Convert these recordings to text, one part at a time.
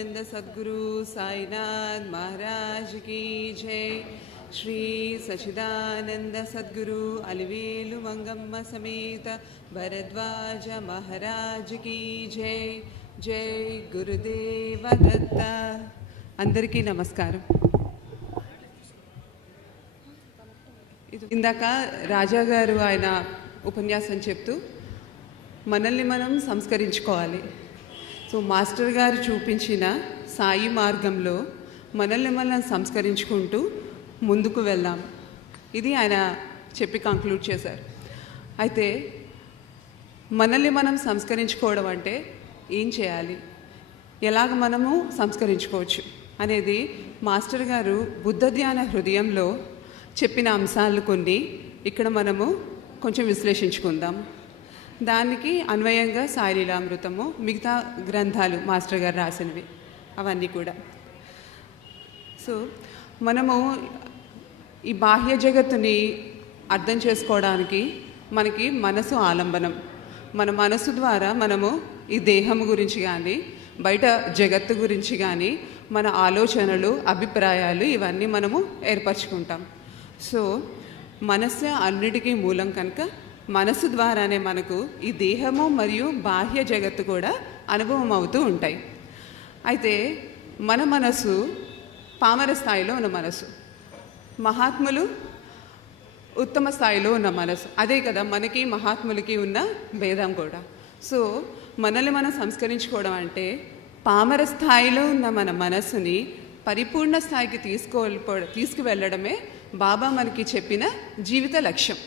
सद्गुरु साईनाथ महाराज की जय। श्री सच्चिदानंद सद्गुरु अलिवेलु मंगम्म समेत भरद्वाज महाराज की जय। जय गुरुदेव दत्त। अंदरिकी नमस्कारं। ఇందాక రాజా గారు ఆయన ఉపన్యాసం చెప్తూ మనల్ని మనం సంస్కరించుకోవాలి. సో మాస్టర్ గారు చూపించిన సాయి మార్గంలో మనల్ని మనం సంస్కరించుకుంటూ ముందుకు వెళ్దాం, ఇది ఆయన చెప్పి కంక్లూడ్ చేశారు. అయితే మనల్ని మనం సంస్కరించుకోవడం అంటే ఏం చేయాలి, ఎలాగ మనము సంస్కరించుకోవచ్చు అనేది మాస్టర్ గారు బుద్ధ ధ్యాన హృదయంలో చెప్పిన అంశాలు కొన్ని ఇక్కడ మనము కొంచెం విశ్లేషించుకుందాం. దానికి అన్వయంగా సాయి లీలామృతము, మిగతా గ్రంథాలు మాస్టర్ గారు రాసినవి అవన్నీ కూడా. సో మనము ఈ బాహ్య జగత్తుని అర్థం చేసుకోవడానికి మనకి మనసు ఆలంబనం. మన మనసు ద్వారా మనము ఈ దేహం గురించి కానీ బయట జగత్తు గురించి కానీ మన ఆలోచనలు, అభిప్రాయాలు ఇవన్నీ మనము ఏర్పరచుకుంటాం. సో మనస్సు అన్నిటికీ మూలం కనుక మనసు ద్వారానే మనకు ఈ దేహము మరియు బాహ్య జగత్తు కూడా అనుభవం అవుతూ ఉంటాయి. అయితే మన మనసు పామర స్థాయిలో ఉన్న మనసు, మహాత్ములు ఉత్తమ స్థాయిలో ఉన్న మనసు. అదే కదా మనకి మహాత్ములకి ఉన్న భేదం కూడా. సో మనల్ని మనం సంస్కరించుకోవడం అంటే పామర స్థాయిలో ఉన్న మన మనస్సుని పరిపూర్ణ స్థాయికి తీసుకువెళ్ళడమే బాబా మనకి చెప్పిన జీవిత లక్ష్యం.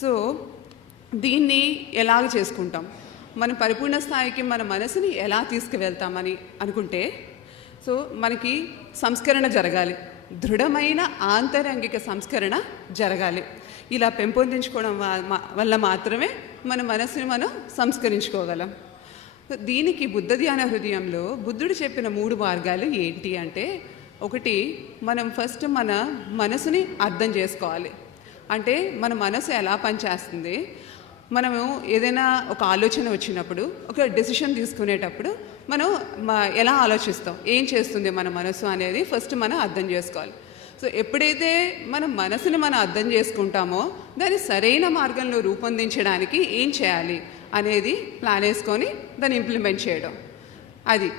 సో దీన్ని ఎలాగ చేసుకుంటాం, మన పరిపూర్ణ స్థాయికి మన మనసుని ఎలా తీసుకువెళ్తామని అనుకుంటే, సో మనకి సంస్కరణ జరగాలి, దృఢమైన ఆంతరంగిక సంస్కరణ జరగాలి. ఇలా పెంపొందించుకోవడం వల్ల మాత్రమే మన మనసుని మనం సంస్కరించుకోగలం. దీనికి బుద్ధ ధ్యాన హృదయంలో బుద్ధుడు చెప్పిన 3 మార్గాలు ఏంటి అంటే, ఒకటి, మనం ఫస్ట్ మన మనసుని అర్థం చేసుకోవాలి. అంటే మన మనసు ఎలా పనిచేస్తుంది, మనము ఏదైనా ఒక ఆలోచన వచ్చినప్పుడు, ఒక డెసిషన్ తీసుకునేటప్పుడు మనం ఎలా ఆలోచిస్తాం, ఏం చేస్తుంది మన మనసు అనేది ఫస్ట్ మనం అర్థం చేసుకోవాలి. సో ఎప్పుడైతే మన మనసుని మనం అర్థం చేసుకుంటామో దాన్ని సరైన మార్గంలో రూపొందించడానికి ఏం చేయాలి అనేది ప్లాన్ వేసుకొని దాన్ని ఇంప్లిమెంట్ చేయడం అది.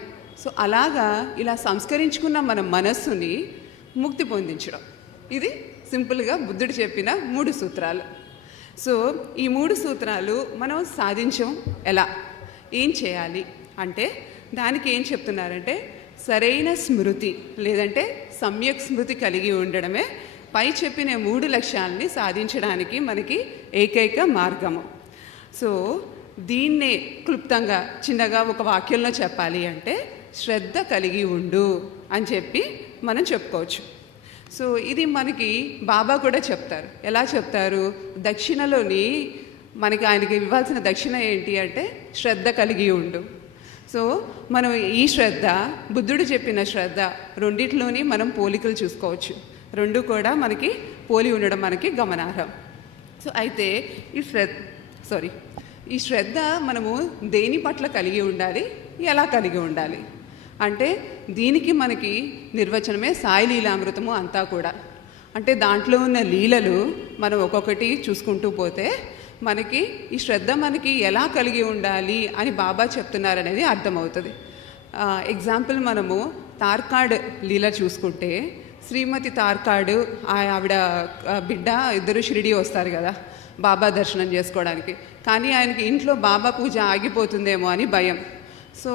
సో అలాగా ఇలా సంస్కరించుకున్న మన మనస్సుని ముక్తి పొందించడం, ఇది సింపుల్గా బుద్ధుడు చెప్పిన 3 సూత్రాలు. సో ఈ 3 సూత్రాలు మనం సాధించం ఎలా, ఏం చేయాలి అంటే దానికి ఏం చెప్తున్నారంటే, సరైన స్మృతి లేదంటే సమ్యక్ స్మృతి కలిగి ఉండడమే పై చెప్పిన 3 లక్ష్యాలని సాధించడానికి మనకి ఏకైక మార్గము. సో దీన్నే క్లుప్తంగా చిన్నగా ఒక వాక్యంలో చెప్పాలి అంటే, శ్రద్ధ కలిగి ఉండు అని చెప్పి మనం చెప్పుకోవచ్చు. సో ఇది మనకి బాబా కూడా చెప్తారు. ఎలా చెప్తారు, దక్షిణలోని మనకి ఆయనకి ఇవ్వాల్సిన దక్షిణ ఏంటి అంటే శ్రద్ధ కలిగి ఉండు. సో మనం ఈ శ్రద్ధ, బుద్ధుడు చెప్పిన శ్రద్ధ, రెండిట్లోని మనం పోలికలు చూసుకోవచ్చు. రెండు కూడా మనకి పోలి ఉండడం మనకి గమనార్హం. సో అయితే ఈ శ్రద్ధ మనము దేని పట్ల కలిగి ఉండాలి, ఎలా కలిగి ఉండాలి అంటే దీనికి మనకి నిర్వచనమే సాయి లీలామృతము అంతా కూడా. అంటే దాంట్లో ఉన్న లీలలు మనం ఒక్కొక్కటి చూసుకుంటూ పోతే మనకి ఈ శ్రద్ధ మనకి ఎలా కలిగి ఉండాలి అని బాబా చెప్తున్నారనేది అర్థమవుతుంది. ఎగ్జాంపుల్ మనము తార్కాడ్ లీల చూసుకుంటే, శ్రీమతి తార్కాడు ఆవిడ బిడ్డ ఇద్దరు షిరిడి వస్తారు కదా బాబా దర్శనం చేసుకోవడానికి. కానీ ఆయనకి ఇంట్లో బాబా పూజ ఆగిపోతుందేమో అని భయం. సో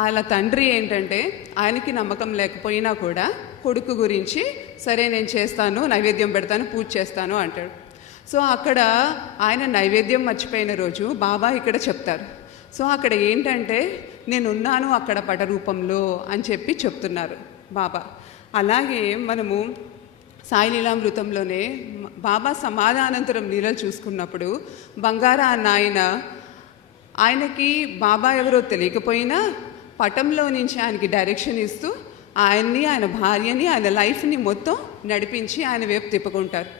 వాళ్ళ తండ్రి ఏంటంటే ఆయనకి నమ్మకం లేకపోయినా కూడా కొడుకు గురించి సరే నేను చేస్తాను, నైవేద్యం పెడతాను, పూజ చేస్తాను అంటాడు. సో అక్కడ ఆయన నైవేద్యం మర్చిపోయిన రోజు బాబా ఇక్కడ చెప్తారు. సో అక్కడ ఏంటంటే నేనున్నాను అక్కడ పట రూపంలో అని చెప్పి చెప్తున్నారు బాబా. అలాగే మనము సాయి లీలామృతంలోనే బాబా సమాధానంతరం లీలలు చూసుకున్నప్పుడు బంగారా అన్న ఆయనకి బాబా ఎవరో తెలియకపోయినా పటంలో నుంచి ఆయనకి డైరెక్షన్ ఇస్తూ ఆయన్ని, ఆయన భార్యని, ఆయన లైఫ్ని మొత్తం నడిపించి ఆయన వైపు తిప్పుకుంటారు.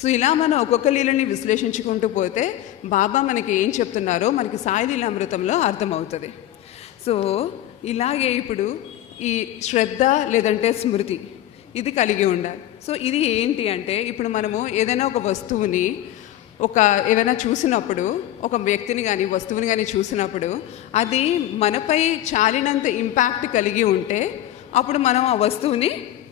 సో ఇలా మనం ఒక్కొక్క లీలని విశ్లేషించుకుంటూ పోతే బాబా మనకి ఏం చెప్తున్నారో మనకి సాయి లీలామృతంలో అర్థమవుతుంది. సో ఇలాగే ఇప్పుడు ఈ శ్రద్ధ లేదంటే స్మృతి ఇది కలిగి ఉండాలి. సో ఇది ఏంటి అంటే ఇప్పుడు మనము ఏదైనా ఒక వస్తువుని ఏదైనా చూసినప్పుడు, ఒక వ్యక్తిని కానీ వస్తువుని కానీ చూసినప్పుడు అది మనపై చాలినంత ఇంపాక్ట్ కలిగి ఉంటే అప్పుడు మనం ఆ వస్తువుని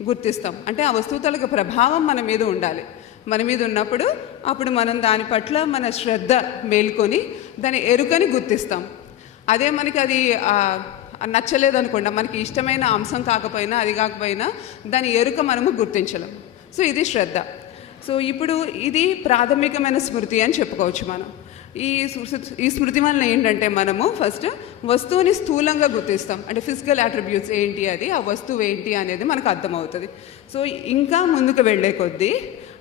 గుర్తిస్తాం. అంటే ఆ వస్తువు తాలూకు ప్రభావం మన మీద ఉండాలి. మన మీద ఉన్నప్పుడు అప్పుడు మనం దాని పట్ల మన శ్రద్ధ మేల్కొని దాని ఎరుకని గుర్తిస్తాం. అదే మనకి అది నచ్చలేదనుకోండి, మనకి ఇష్టమైన అంశం కాకపోయినా అది కాకపోయినా దాని ఎరుక మనము గుర్తించలేం. సో ఇది శ్రద్ధ. సో ఇప్పుడు ఇది ప్రాథమికమైన స్మృతి అని చెప్పుకోవచ్చు మనం. ఈ స్మృతి వలన ఏంటంటే మనము ఫస్ట్ వస్తువుని స్థూలంగా గుర్తిస్తాం. అంటే ఫిజికల్ అట్రిబ్యూట్స్ ఏంటి, అది ఆ వస్తువు ఏంటి అనేది మనకు అర్థమవుతుంది. సో ఇంకా ముందుకు వెళ్ళే కొద్దీ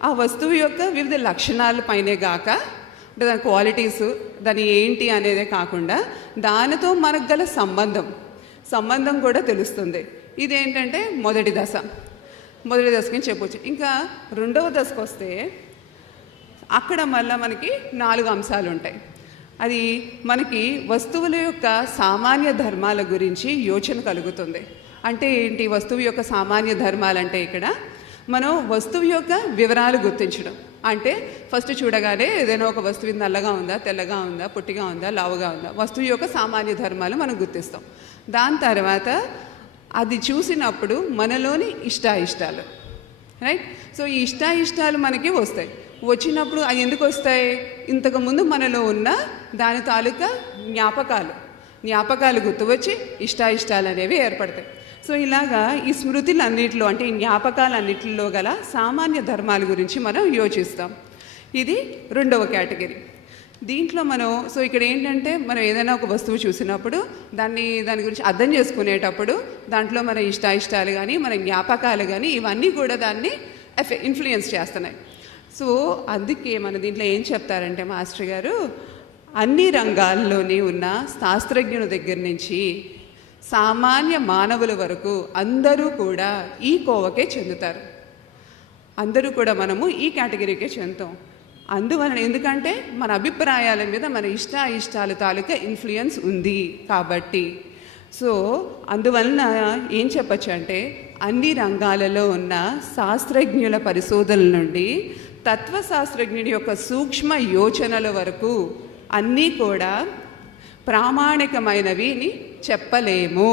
ఆ వస్తువు యొక్క వివిధ లక్షణాల పైనే గాక, అంటే దాని క్వాలిటీస్, దాని ఏంటి అనేదే కాకుండా దానితో మనకు గల సంబంధం కూడా తెలుస్తుంది. ఇదేంటంటే మొదటి దశకి చెప్పవచ్చు. ఇంకా రెండవ దశకు వస్తే అక్కడ మళ్ళీ మనకి 4 అంశాలు ఉంటాయి. అది మనకి వస్తువుల యొక్క సామాన్య ధర్మాల గురించి యోచన కలుగుతుంది. అంటే ఏంటి వస్తువు యొక్క సామాన్య ధర్మాలు అంటే ఇక్కడ మనం వస్తువు యొక్క వివరాలు గుర్తించడం. అంటే ఫస్ట్ చూడగానే ఏదైనా ఒక వస్తువు నల్లగా ఉందా, తెల్లగా ఉందా, పొట్టిగా ఉందా, లావుగా ఉందా, వస్తువు యొక్క సామాన్య ధర్మాలు మనం గుర్తిస్తాం. దాని తర్వాత అది చూసినప్పుడు మనలోని ఇష్టాయిష్టాలు, రైట్? సో ఈ ఇష్టాయిష్టాలు మనకి వస్తాయి. వచ్చినప్పుడు అవి ఎందుకు వస్తాయి? ఇంతకుముందు మనలో ఉన్న దాని తాలూకా జ్ఞాపకాలు గుర్తు వచ్చి ఇష్టాయిష్టాలు అనేవి ఏర్పడతాయి. సో ఇలాగా ఈ స్మృతులన్నిటిలో, అంటే ఈ జ్ఞాపకాలన్నిటిలో గల సామాన్య ధర్మాల గురించి మనం యోచిస్తాం. ఇది రెండవ కేటగిరీ. దీంట్లో సో ఇక్కడ ఏంటంటే మనం ఏదైనా ఒక వస్తువు చూసినప్పుడు దాని గురించి అర్థం చేసుకునేటప్పుడు దాంట్లో మన ఇష్టాయిష్టాలు కానీ మన జ్ఞాపకాలు కానీ ఇవన్నీ కూడా దాన్ని ఇన్ఫ్లుయెన్స్ చేస్తున్నాయి. సో అందుకే మన దీంట్లో ఏం చెప్తారంటే మాస్టర్ గారు, అన్ని రంగాల్లోని ఉన్న శాస్త్రజ్ఞుల దగ్గర నుంచి సామాన్య మానవుల వరకు అందరూ కూడా ఈ కోవకే చెందుతారు. అందరూ కూడా మనము ఈ కేటగిరీకే చెందుతాం. అందువలన ఎందుకంటే మన అభిప్రాయాల మీద మన ఇష్టాల తాలూకా ఇన్ఫ్లుయెన్స్ ఉంది కాబట్టి. సో అందువలన ఏం చెప్పచ్చు అంటే అన్ని రంగాలలో ఉన్న శాస్త్రజ్ఞుల పరిశోధనల నుండి తత్వశాస్త్రజ్ఞుడి యొక్క సూక్ష్మ యోచనల వరకు అన్నీ కూడా ప్రామాణికమైనవని చెప్పలేము.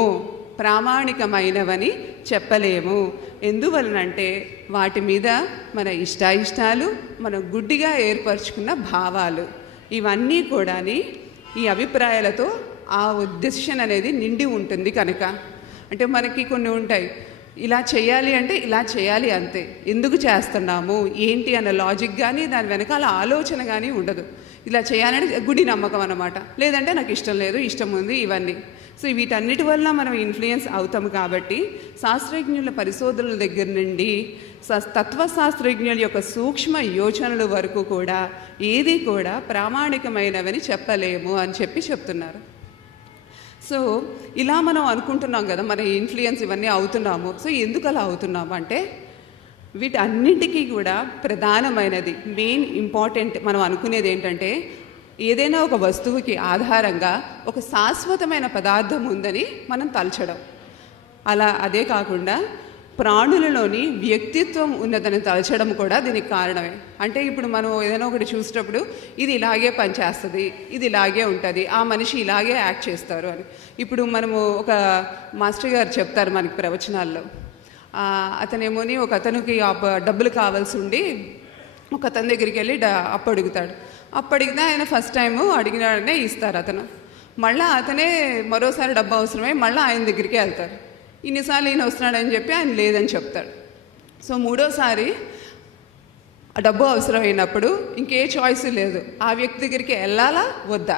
ఎందువలనంటే వాటి మీద మన ఇష్టాలు, మనం గుడ్డిగా ఏర్పరచుకున్న భావాలు, ఇవన్నీ కూడా ఈ అభిప్రాయాలతో ఆ డెసిషన్ అనేది నిండి ఉంటుంది కనుక. అంటే మనకి కొన్ని ఉంటాయి, ఇలా చేయాలి అంటే ఇలా చేయాలి అంతే, ఎందుకు చేస్తున్నాము ఏంటి అన్న లాజిక్ కానీ దాని వెనకాల ఆలోచన కానీ ఉండదు. ఇలా చేయాలంటే గుడి నమ్మకం అన్నమాట, లేదంటే నాకు ఇష్టం లేదు, ఇష్టం ఉంది, ఇవన్నీ. సో వీటన్నిటి వల్ల మనం ఇన్ఫ్లుయెన్స్ అవుతాము. కాబట్టి శాస్త్రజ్ఞుల పరిశోధనల దగ్గర నుండి తత్వశాస్త్రజ్ఞుల యొక్క సూక్ష్మ యోచనల వరకు కూడా ఏది కూడా ప్రామాణికమైనవని చెప్పలేము అని చెప్తున్నారు. సో ఇలా మనం అనుకుంటున్నాం కదా, మన ఇన్ఫ్లుయెన్స్ ఇవన్నీ అవుతున్నాము. సో ఎందుకు అలా అవుతున్నాము అంటే వీటన్నింటికీ కూడా ప్రధానమైనది, మెయిన్ ఇంపార్టెంట్ మనం అనుకునేది ఏంటంటే ఏదైనా ఒక వస్తువుకి ఆధారంగా ఒక శాశ్వతమైన పదార్థం ఉందని మనం తలచడం. అదే కాకుండా ప్రాణులలోని వ్యక్తిత్వం ఉన్నదని తలచడం కూడా దీనికి కారణమే. అంటే ఇప్పుడు మనం ఏదైనా ఒకటి చూసేటప్పుడు ఇది ఇలాగే పనిచేస్తుంది, ఇది ఇలాగే ఉంటుంది, ఆ మనిషి ఇలాగే యాక్ట్ చేస్తారు అని. ఇప్పుడు మనము ఒక మాస్టర్ గారు చెప్తారు మనకి ప్రవచనాల్లో, అతనేమోని ఒక అతనికి డబ్బులు కావాల్సి ఉండి ఒక అతని దగ్గరికి వెళ్ళి అప్పు అడుగుతాడు. అప్పు అడిగితే ఆయన ఫస్ట్ టైము అడిగినాడనే ఇస్తారు అతను. మళ్ళీ అతనే మరోసారి డబ్బు అవసరమై మళ్ళీ ఆయన దగ్గరికి వెళ్తారు. ఇన్నిసార్లు ఈయన వస్తున్నాడని చెప్పి ఆయన లేదని చెప్తాడు. సో మూడోసారి డబ్బు అవసరమైనప్పుడు ఇంకే చాయిస్ లేదు, ఆ వ్యక్తి దగ్గరికి వెళ్ళాలా వద్దా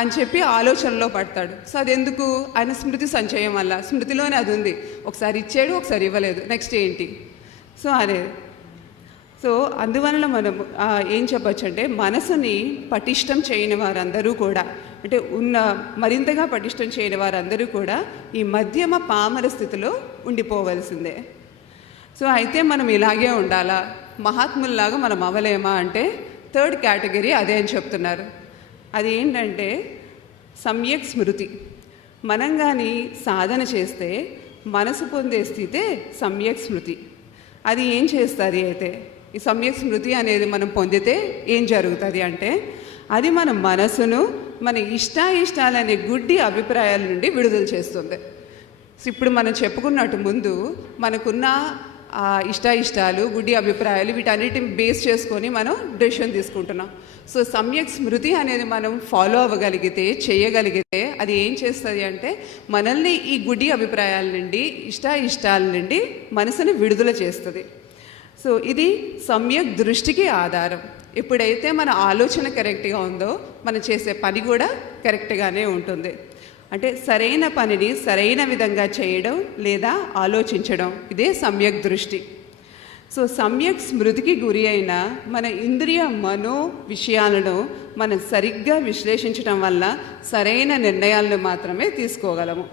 అని చెప్పి ఆలోచనలో పడతాడు. సో అది ఎందుకు? ఆయన స్మృతి సంచయం వల్ల, స్మృతిలోనే అది ఉంది, ఒకసారి ఇచ్చాడు, ఒకసారి ఇవ్వలేదు, నెక్స్ట్ ఏంటి. సో అనేది. సో అందువలన మనం ఏం చెప్పచ్చు అంటే మనసుని పటిష్టం చేయని వారందరూ కూడా, అంటే మరింతగా పటిష్టం చేయని వారందరూ కూడా ఈ మధ్యమ పామర స్థితిలో ఉండిపోవలసిందే. సో అయితే మనం ఇలాగే ఉండాలా, మహాత్ముల్లాగా మనం అవ్వలేమా అంటే థర్డ్ కేటగిరీ అదే అని చెప్తున్నారు. అది ఏంటంటే సమ్యక్ స్మృతి. మనం కానీ సాధన చేస్తే మనసు పొందే స్థితే సమ్యక్ స్మృతి. అది ఏం చేస్తుంది అయితే, ఈ సమ్యక్ స్మృతి అనేది మనం పొందితే ఏం జరుగుతుంది అంటే, అది మన మనసును మన ఇష్టాలనే గుడ్డి అభిప్రాయాల నుండి విడుదల చేస్తుంది. ఇప్పుడు మనం చెప్పుకున్నట్టు ముందు మనకున్న ఇష్టాలు గుడ్డి అభిప్రాయాలు వీటన్నిటిని బేస్ చేసుకొని మనం డెసిషన్ తీసుకుంటున్నాం. సో సమ్యక్ స్మృతి అనేది మనం ఫాలో అవ్వగలిగితే, చేయగలిగితే అది ఏం చేస్తుంది అంటే మనల్ని ఈ గుడ్డి అభిప్రాయాల నుండి ఇష్టాల నుండి మనసుని విడుదల చేస్తుంది. సో ఇది సమ్యక్ దృష్టికి ఆధారం. ఎప్పుడైతే మన ఆలోచన కరెక్ట్గా ఉందో మనం చేసే పని కూడా కరెక్ట్గానే ఉంటుంది. అంటే సరైన పనిని సరైన విధంగా చేయడం లేదా ఆలోచించడం, ఇదే సమ్యక్ దృష్టి. సో సమ్యక్ స్మృతికి గురి అయిన మన ఇంద్రియ మనో విషయాలను మనం సరిగ్గా విశ్లేషించడం వల్ల సరైన నిర్ణయాలను మాత్రమే తీసుకోగలము.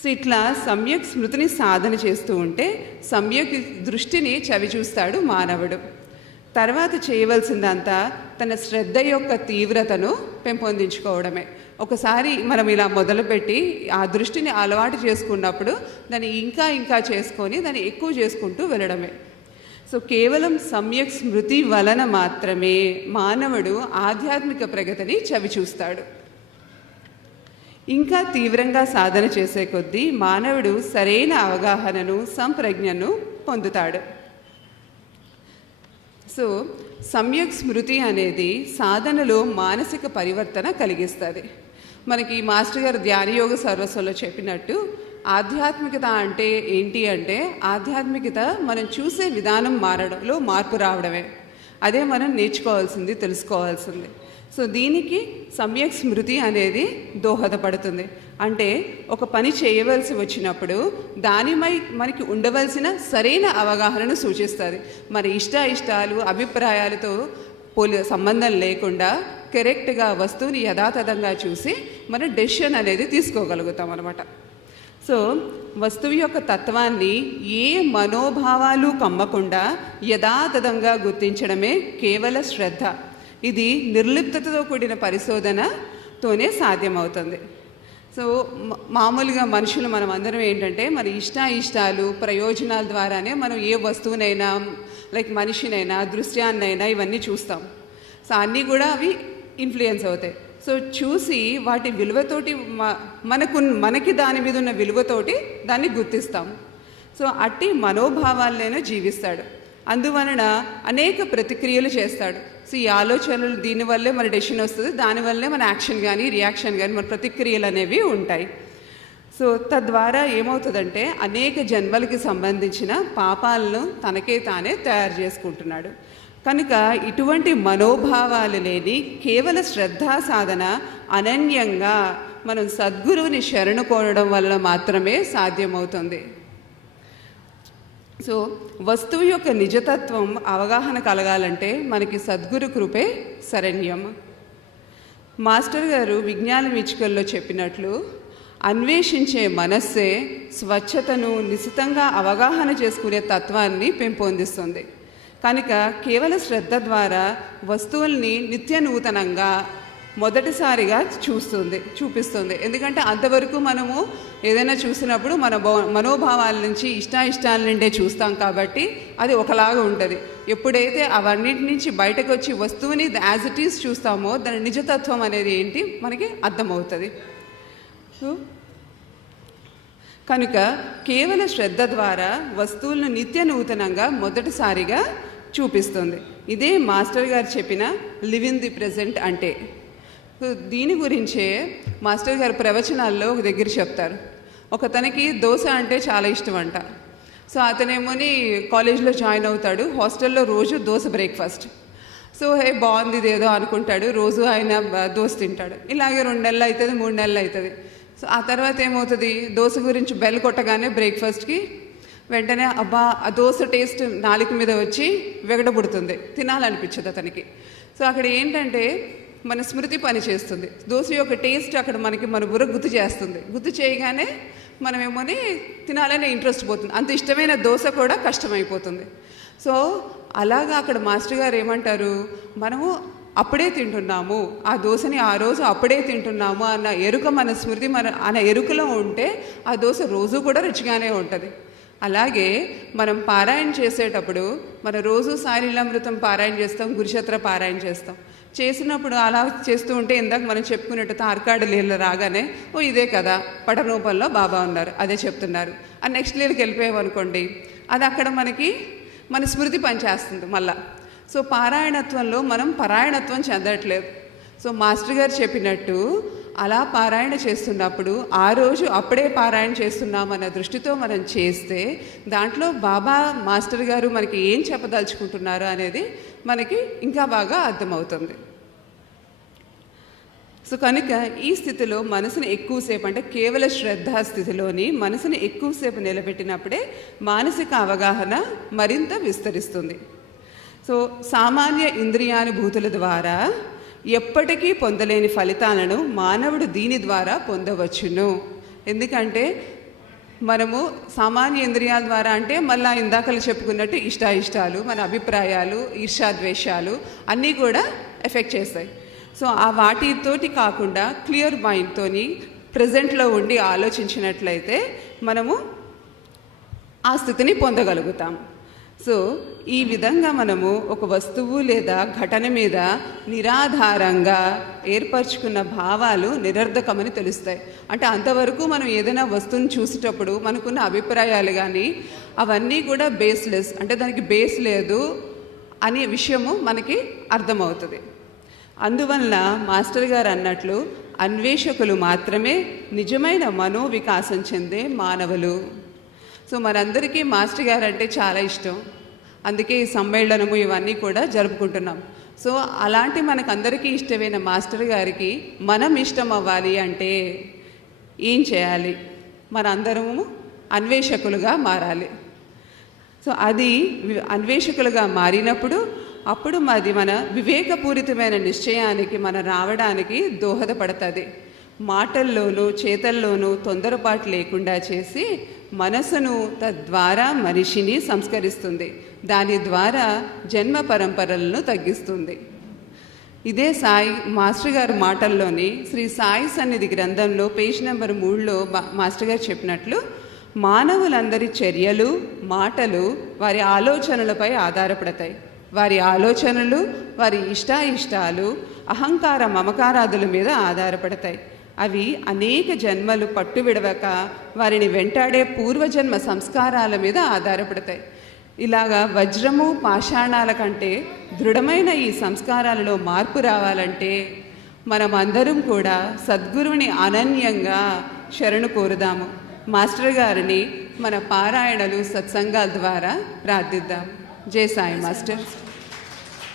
సో ఇట్లా సమ్యక్ స్మృతిని సాధన చేస్తూ ఉంటే సమ్యక్ దృష్టిని చవిచూస్తాడు మానవుడు. తర్వాత చేయవలసిందంతా తన శ్రద్ధ యొక్క తీవ్రతను పెంపొందించుకోవడమే. ఒకసారి మనం ఇలా మొదలుపెట్టి ఆ దృష్టిని అలవాటు చేసుకున్నప్పుడు దాన్ని ఇంకా చేసుకొని దాన్ని ఎక్కువ చేసుకుంటూ వెళ్ళడమే. సో కేవలం సమ్యక్ స్మృతి వలన మాత్రమే మానవుడు ఆధ్యాత్మిక ప్రగతిని చవిచూస్తాడు. ఇంకా తీవ్రంగా సాధన చేసే కొద్దీ మానవుడు సరైన అవగాహనను సంప్రజ్ఞను పొందుతాడు. సో సమ్యక్ స్మృతి అనేది సాధనలో మానసిక పరివర్తన కలిగిస్తుంది. మనకి మాస్టర్ గారు ధ్యానయోగ సర్వస్వంలో చెప్పినట్టు ఆధ్యాత్మికత అంటే ఏంటి అంటే, ఆధ్యాత్మికత మనం చూసే విధానం మారడంలో మార్పు రావడమే. అదే మనం నేర్చుకోవాల్సింది, తెలుసుకోవాల్సింది. సో దీనికి సమ్యక్ స్మృతి అనేది దోహదపడుతుంది. అంటే ఒక పని చేయవలసి వచ్చినప్పుడు దానిపై మనకి ఉండవలసిన సరైన అవగాహనను సూచిస్తుంది. మన ఇష్టాలు అభిప్రాయాలతో సంబంధం లేకుండా కరెక్ట్గా వస్తువుని యథాతథంగా చూసి మనం డెసిషన్ అనేది తీసుకోగలుగుతాం అన్నమాట. సో వస్తువు యొక్క తత్వాన్ని ఏ మనోభావాలు కమ్మకుండా యథాతథంగా గుర్తించడమే కేవల శ్రద్ధ. ఇది నిర్లిప్తతతో కూడిన పరిశోధనతోనే సాధ్యమవుతుంది. సో మామూలుగా మనుషులు మనం అందరం ఏంటంటే మన ఇష్టాలు ప్రయోజనాల ద్వారానే మనం ఏ వస్తువునైనా లైక్ మనిషినైనా దృశ్యాన్నైనా ఇవన్నీ చూస్తాం. సో అన్నీ కూడా అవి ఇన్ఫ్లుయెన్స్ అవుతాయి. సో చూసి వాటి విలువతోటి మనకి దాని మీద ఉన్న విలువతోటి దాన్ని గుర్తిస్తాము. సో అట్టి మనోభావాలైనా జీవిస్తాడు. అందువలన అనేక ప్రతిక్రియలు చేస్తాడు. సో ఈ ఆలోచనలు దీనివల్లే మన డెసిషన్ వస్తుంది, దానివల్లే మన యాక్షన్ కానీ రియాక్షన్ కానీ మన ప్రతిక్రియలు అనేవి ఉంటాయి. సో తద్వారా ఏమవుతుందంటే అనేక జన్మలకి సంబంధించిన పాపాలను తనకే తానే తయారు చేసుకుంటున్నాడు. కనుక ఇటువంటి మనోభావాలు లేని కేవల శ్రద్ధా సాధన అనన్యంగా మనం సద్గురువుని శరణు కోరడం వల్ల మాత్రమే సాధ్యమవుతుంది. సో వస్తువు యొక్క నిజతత్వం అవగాహన కలగాలంటే మనకి సద్గురు కృపే శరణ్యం. మాస్టర్ గారు విజ్ఞాన వీచికల్లో చెప్పినట్లు అన్వేషించే మనస్సే స్వచ్ఛతను నిశితంగా అవగాహన చేసుకునే తత్వాన్ని పెంపొందిస్తుంది. కనుక కేవల శ్రద్ధ ద్వారా వస్తువుల్ని నిత్య నూతనంగా మొదటిసారిగా చూపిస్తుంది. ఎందుకంటే అంతవరకు మనము ఏదైనా చూసినప్పుడు మన మనోభావాల నుంచి ఇష్టాల నుండే చూస్తాం కాబట్టి అది ఒకలాగా ఉంటుంది. ఎప్పుడైతే అవన్నిటి నుంచి బయటకు వచ్చి వస్తువుని యాజ్ ఇట్ ఈస్ చూస్తామో దాని నిజతత్వం అనేది ఏంటి మనకి అర్థమవుతుంది. సో కనుక కేవల శ్రద్ధ ద్వారా వస్తువులను నిత్య నూతనంగా మొదటిసారిగా చూపిస్తుంది. ఇదే మాస్టర్ గారు చెప్పిన లివ్ ఇన్ ది ప్రెజెంట్ అంటే. దీని గురించే మాస్టర్ గారు ప్రవచనాల్లో ఒక దగ్గర చెప్తారు. ఒకతనికి దోశ అంటే చాలా ఇష్టం అంట. సో అతనేమోని కాలేజ్లో జాయిన్ అవుతాడు. హాస్టల్లో రోజు దోశ బ్రేక్ఫాస్ట్. సో బాగుంది ఇదేదో అనుకుంటాడు. రోజు ఆయన దోశ తింటాడు. ఇలాగే 2 నెలలు అవుతుంది, 3 నెలలు అవుతుంది. సో ఆ తర్వాత ఏమవుతుంది, దోశ గురించి బెల్ కొట్టగానే బ్రేక్ఫాస్ట్కి వెంటనే అబ్బా ఆ దోశ టేస్ట్ నాలుక మీద వచ్చి వెగడబుడుతుంది, తినాలనిపించదు అతనికి. సో అక్కడ ఏంటంటే మన స్మృతి పని చేస్తుంది. దోశ యొక్క టేస్ట్ అక్కడ మన బుర్ర గుర్తు చేస్తుంది. గుర్తు చేయగానే మనమేమోని తినాలనే ఇంట్రెస్ట్ పోతుంది. అంత ఇష్టమైన దోశ కూడా కష్టమైపోతుంది. సో అలాగా అక్కడ మాస్టర్ గారు ఏమంటారు, మనము అప్పుడే తింటున్నాము, ఆ దోశని ఆ రోజు అప్పుడే తింటున్నాము అన్న ఎరుక మన స్మృతి అన్న ఎరుకలో ఉంటే ఆ దోశ రోజు కూడా రుచిగానే ఉంటుంది. అలాగే మనం పారాయణ చేసేటప్పుడు మన రోజు సాయిలీలామృతం పారాయణ చేస్తాం, గురుక్షేత్ర పారాయణ చేస్తాం. చేసినప్పుడు అలా చేస్తూ ఉంటే ఇందాక మనం చెప్పుకున్నట్టు తార్కాడు లీల రాగానే ఓ ఇదే కదా పట రూపంలో బాబా ఉన్నారు అదే చెప్తున్నారు ఆ నెక్స్ట్ లీలకి వెళ్ళిపోయామనుకోండి, అది అక్కడ మనకి మన స్మృతి పనిచేస్తుంది మళ్ళా. సో పారాయణత్వంలో మనం పరాయణత్వం చెందట్లేదు. సో మాస్టర్ గారు చెప్పినట్టు అలా పారాయణ చేస్తున్నప్పుడు ఆ రోజు అప్పుడే పారాయణ చేస్తున్నామన్న దృష్టితో మనం చేస్తే దాంట్లో బాబా మాస్టర్ గారు మనకి ఏం చెప్పదలుచుకుంటున్నారు అనేది మనకి ఇంకా బాగా అర్థమవుతుంది. సో కనుక ఈ స్థితిలో మనసుని ఎక్కువసేపు అంటే కేవల శ్రద్ధా స్థితిలోని మనసుని ఎక్కువసేపు నిలబెట్టినప్పుడే మానసిక అవగాహన మరింత విస్తరిస్తుంది. సో సామాన్య ఇంద్రియానుభూతుల ద్వారా ఎప్పటికీ పొందలేని ఫలితాలను మానవుడు దీని ద్వారా పొందవచ్చును. ఎందుకంటే మనము సామాన్య ఇంద్రియాల ద్వారా అంటే మళ్ళీ ఇందాకలు చెప్పుకున్నట్టు ఇష్టాయిష్టాలు, మన అభిప్రాయాలు, ఈర్ష్యాద్వేషాలు అన్నీ కూడా ఎఫెక్ట్ చేస్తాయి. సో ఆ వాటితోటి కాకుండా క్లియర్ మైండ్తోని ప్రజెంట్లో ఉండి ఆలోచించినట్లయితే మనము ఆ స్థితిని పొందగలుగుతాం. సో ఈ విధంగా మనము ఒక వస్తువు లేదా ఘటన మీద నిరాధారంగా ఏర్పరచుకున్న భావాలు నిరర్ధకమని తెలుస్తాయి. అంటే అంతవరకు మనం ఏదైనా వస్తువుని చూసేటప్పుడు మనకున్న అభిప్రాయాలు కానీ అవన్నీ కూడా బేస్లెస్, అంటే దానికి బేస్ లేదు అనే విషయము మనకి అర్థమవుతుంది. అందువల్ల మాస్టర్ గారు అన్నట్లు అన్వేషకులు మాత్రమే నిజమైన మనోవికాసం చెందే మానవులు. సో మనందరికీ మాస్టర్ గారు అంటే చాలా ఇష్టం, అందుకే ఈ సమ్మేళనము ఇవన్నీ కూడా జరుపుకుంటున్నాం. సో అలాంటి మనకందరికీ ఇష్టమైన మాస్టర్ గారికి మనం ఇష్టం అవ్వాలి అంటే ఏం చేయాలి? మనందరము అన్వేషకులుగా మారాలి. సో అది అన్వేషకులుగా మారినప్పుడు అప్పుడు అది మన వివేకపూరితమైన నిశ్చయానికి మనం రావడానికి దోహదపడుతుంది. మాటల్లోనూ చేతల్లోనూ తొందరపాటు లేకుండా చేసి మనసును తద్వారా మనిషిని సంస్కరిస్తుంది. దాని ద్వారా జన్మ పరంపరలను తగ్గిస్తుంది. ఇదే సాయి మాస్టర్ గారు మాటల్లోని శ్రీ సాయి సన్నిధి గ్రంథంలో పేజ్ నెంబర్ 3లో మాస్టర్ గారు చెప్పినట్లు మానవులందరి చర్యలు మాటలు వారి ఆలోచనలపై ఆధారపడతాయి. వారి ఆలోచనలు వారి ఇష్టాయిష్టాలు అహంకార మమకారాదుల మీద ఆధారపడతాయి. అవి అనేక జన్మలు పట్టు విడవక వారిని వెంటాడే పూర్వజన్మ సంస్కారాల మీద ఆధారపడతాయి. ఇలాగా వజ్రము పాషాణాల కంటే దృఢమైన ఈ సంస్కారాలలో మార్పు రావాలంటే మనమందరం కూడా సద్గురువుని అనన్యంగా శరణు కోరుదాము. మాస్టర్ గారిని మన పారాయణలు సత్సంగాల ద్వారా ప్రార్థిద్దాం. జై సాయి మాస్టర్.